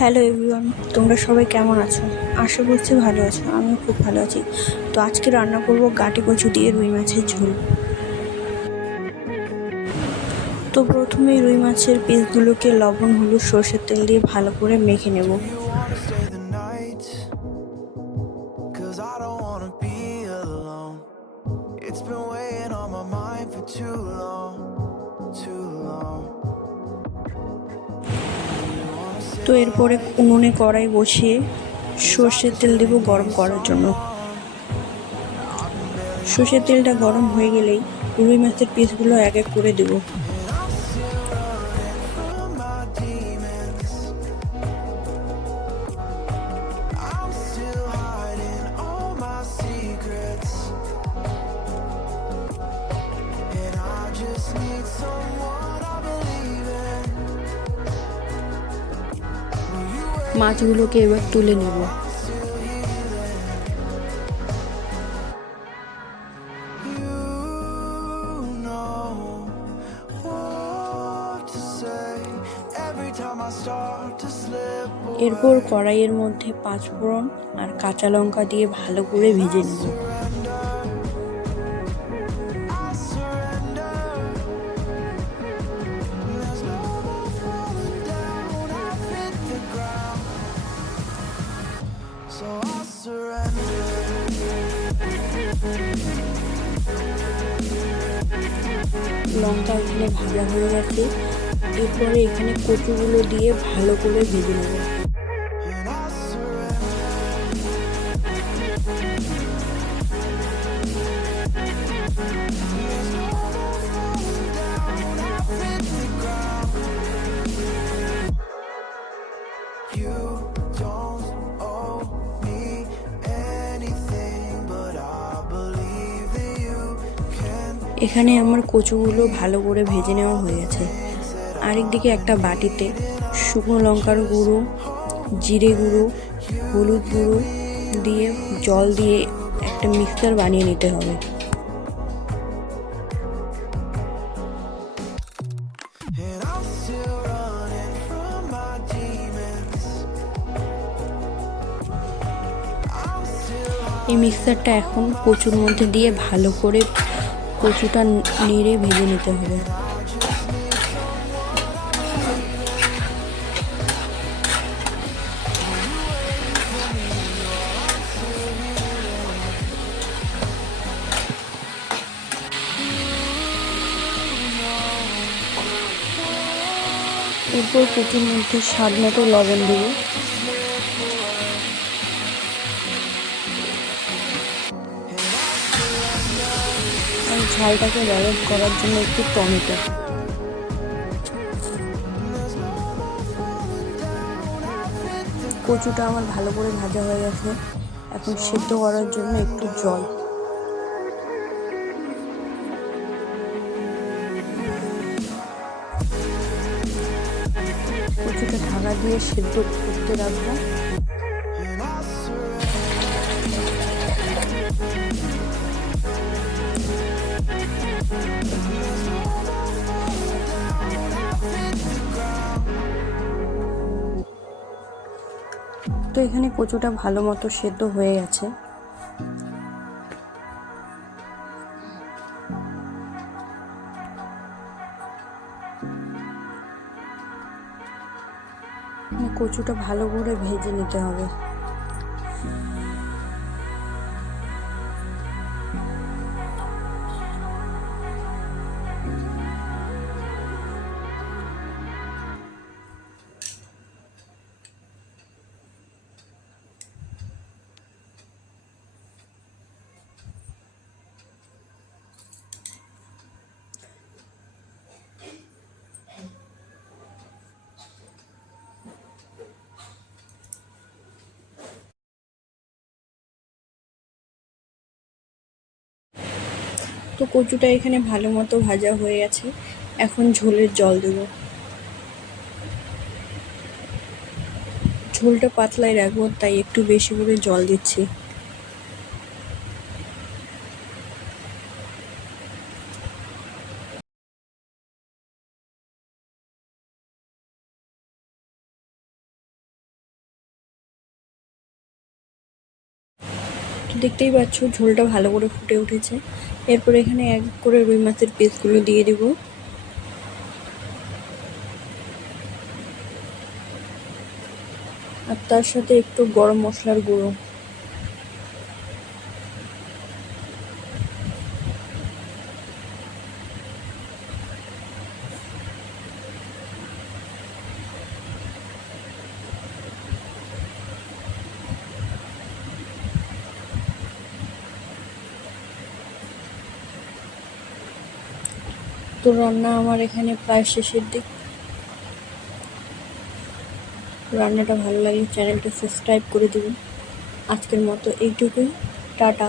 Hello everyone, তোমরা সবাই কেমন আছো? আশা করছি ভালো আছো। আমিও খুব ভালো আছি। তো আজকে রান্না করব গাটি কচু দিয়ে রুই মাছের ঝোল। তো প্রথমেই রুই মাছের পিসগুলোকে লবণ, হলুদ, সরষের তেল দিয়ে ভালো করে মেখে নেব। তো এরপরে উনুনে কড়াই বসিয়ে সর্ষের তেল দেব গরম করার জন্য। সর্ষের তেলটা গরম হয়ে গেলেই রুই মাছের পিসগুলো এক এক করে দেব। মাছগুলোকে এবার তুলে নেব। এরপর কড়াইয়ের মধ্যে 5 ফোড়ন আর কাঁচা লঙ্কা দিয়ে ভালো করে ভেজে নেব। লঙ্কাগুলো ভাজা হয়ে গেছে। এরপরে এখানে কচুগুলো দিয়ে ভালো করে ভেজে নেব। এখানে আমার কচুগুলো ভালো করে ভেজে নেওয়া হয়ে গেছে। আরেকদিকে একটা বাটিতে শুকনো লঙ্কার গুঁড়ো, জিরে গুঁড়ো, হলুদ গুঁড়ো দিয়ে জল দিয়ে একটা মিক্সচার বানিয়ে নিতে হবে। এই মিক্সচারটা এখন কচুর মধ্যে দিয়ে ভালো করে কচুটা নেড়ে ভেজে নিতে হবে। এরপর কচুর মধ্যে স্বাদ মতো লবণ দেব। আর ঝালটাকে ব্যালেন্স করার জন্য একটু টমেটো। কচুটা আমার ভালো করে ভাজা হয়ে গেছে। এখন সেদ্ধ করার জন্য একটু জল। কচুটা ঢাকা দিয়ে সেদ্ধ করতে রাখবো। তো এখানে কচুটা ভালো মতো সেদ্ধ হয়ে গেছে। কচুটা ভালো করে ভেজে নিতে হবে। তো কচুটা এখানে ভালো মতো ভাজা হয়ে গেছে। এখন ঝোলের জল দেব। ঝোলটা পাতলাই রাখবো, তাই একটু বেশি করে জল দিচ্ছি। দেখতেই পাচ্ছ ঝোলটা ভালো করে ফুটে উঠেছে। এরপর এখানে এক করে রুই মাছের পিসগুলো দিয়ে দেব। আর তার সাথে একটু গরম মশলার গুঁড়ো। তো রান্না আমার এখানে প্রায় শেষের দিক। রান্নাটা ভালো লাগলে চ্যানেলটা সাবস্ক্রাইব করে দিবেন। আজকের মতো এইটুকুই। টাটা।